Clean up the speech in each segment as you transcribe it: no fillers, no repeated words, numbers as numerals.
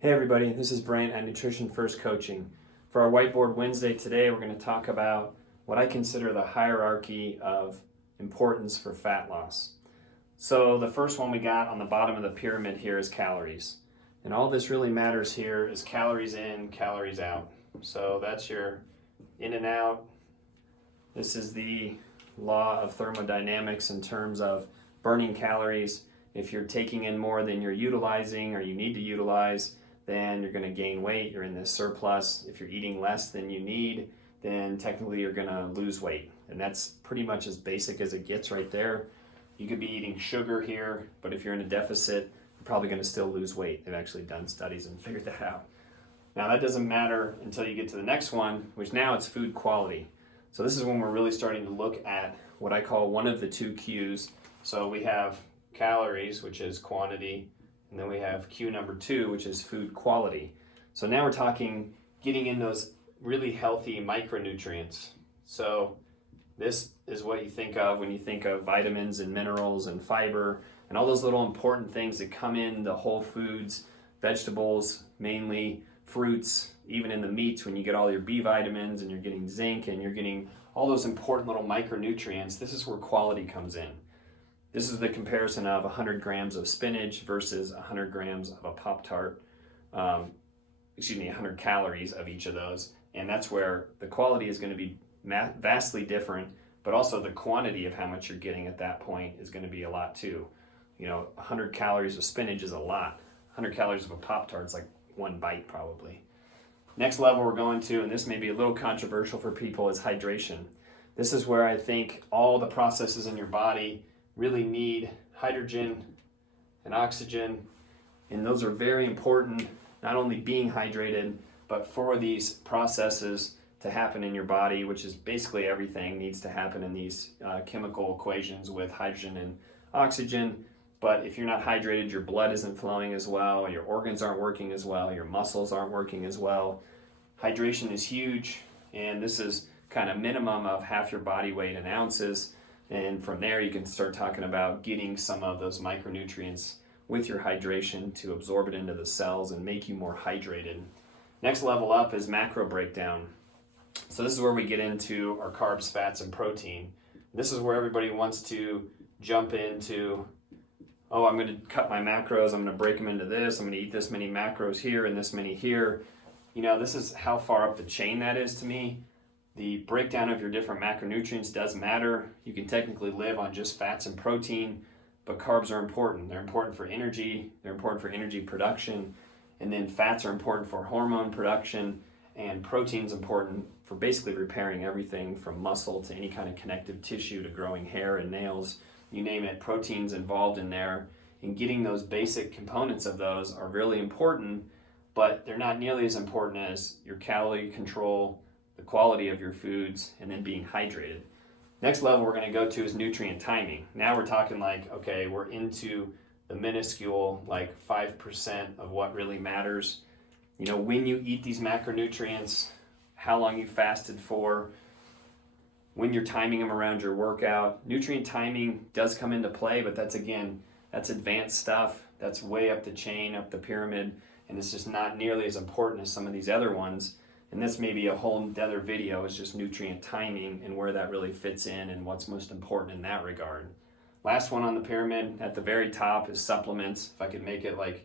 Hey everybody, this is Brant at Nutrition First Coaching. For our Whiteboard Wednesday today, we're going to talk about what I consider the hierarchy of importance for fat loss. So the first one we got on the bottom of the pyramid here is calories. And all this really matters here is calories in, calories out. So that's your in and out. This is the law of thermodynamics in terms of burning calories. If you're taking in more than you're utilizing or you need to utilize, then you're going to gain weight, you're in this surplus. If you're eating less than you need, then technically you're going to lose weight. And that's pretty much as basic as it gets right there. You could be eating sugar here, but if you're in a deficit, you're probably going to still lose weight. They've actually done studies and figured that out. Now that doesn't matter until you get to the next one, which now it's food quality. So this is when we're really starting to look at what I call one of the two Qs. So we have calories, which is quantity, and then we have Q number 2, which is food quality. So now we're talking getting in those really healthy micronutrients. So this is what you think of when you think of vitamins and minerals and fiber and all those little important things that come in the whole foods, vegetables, mainly fruits, even in the meats when you get all your B vitamins and you're getting zinc and you're getting all those important little micronutrients. This is where quality comes in. This is the comparison of 100 grams of spinach versus 100 grams of a Pop-Tart, 100 calories of each of those. And that's where the quality is going to be vastly different, but also the quantity of how much you're getting at that point is going to be a lot too. 100 calories of spinach is a lot. 100 calories of a Pop-Tart is like one bite probably. Next level we're going to, and this may be a little controversial for people, is hydration. This is where I think all the processes in your body really need hydrogen and oxygen, and those are very important, not only being hydrated, but for these processes to happen in your body, which is basically everything needs to happen in these chemical equations with hydrogen and oxygen. But if you're not hydrated, your blood isn't flowing as well, your organs aren't working as well, your muscles aren't working as well. Hydration is huge, and this is kind of minimum of half your body weight in ounces. And from there, you can start talking about getting some of those micronutrients with your hydration to absorb it into the cells and make you more hydrated. Next level up is macro breakdown. So this is where we get into our carbs, fats, and protein. This is where everybody wants to jump into, I'm going to cut my macros, I'm going to break them into this, I'm going to eat this many macros here and this many here. This is how far up the chain that is to me. The breakdown of your different macronutrients does matter. You can technically live on just fats and protein, but carbs are important. They're important for energy, they're important for energy production, and then fats are important for hormone production, and protein's important for basically repairing everything from muscle to any kind of connective tissue to growing hair and nails. You name it, protein's involved in there, and getting those basic components of those are really important, but they're not nearly as important as your calorie control, the quality of your foods, and then being hydrated. Next level we're going to go to is nutrient timing. Now we're talking we're into the minuscule, 5% of what really matters. When you eat these macronutrients, how long you fasted for, when you're timing them around your workout. Nutrient timing does come into play, but that's advanced stuff. That's way up the chain, up the pyramid, and it's just not nearly as important as some of these other ones. And this may be a whole other video, is just nutrient timing and where that really fits in and what's most important in that regard. Last one on the pyramid at the very top is supplements. If I could make it like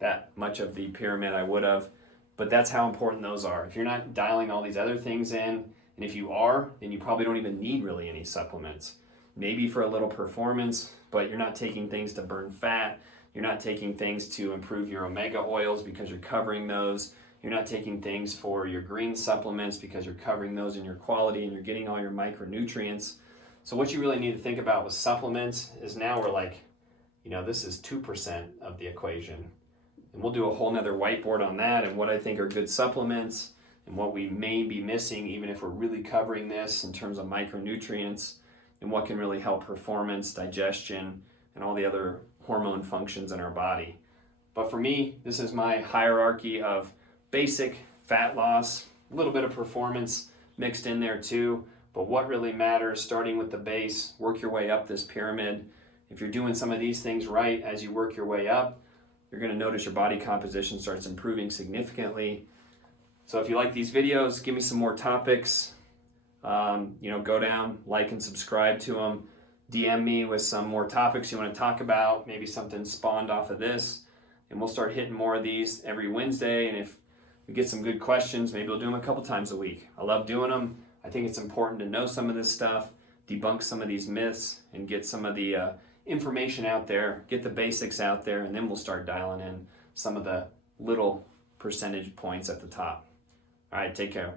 that much of the pyramid, I would have. But that's how important those are. If you're not dialing all these other things in, and if you are, then you probably don't even need really any supplements. Maybe for a little performance, but you're not taking things to burn fat. You're not taking things to improve your omega oils because you're covering those. You're not taking things for your green supplements because you're covering those in your quality and you're getting all your micronutrients. So what you really need to think about with supplements is now we're this is 2% of the equation. And we'll do a whole nother whiteboard on that and what I think are good supplements and what we may be missing even if we're really covering this in terms of micronutrients and what can really help performance, digestion, and all the other hormone functions in our body. But for me, this is my hierarchy of basic fat loss, a little bit of performance mixed in there too, but what really matters, starting with the base, work your way up this pyramid. If you're doing some of these things right as you work your way up, you're going to notice your body composition starts improving significantly. So if you like these videos, give me some more topics. Go down, like and subscribe to them. DM me with some more topics you want to talk about, maybe something spawned off of this, and we'll start hitting more of these every Wednesday. And if we get some good questions, maybe we'll do them a couple times a week. I love doing them. I think it's important to know some of this stuff, debunk some of these myths, and get some of the information out there, get the basics out there, and then we'll start dialing in some of the little percentage points at the top. All right, take care.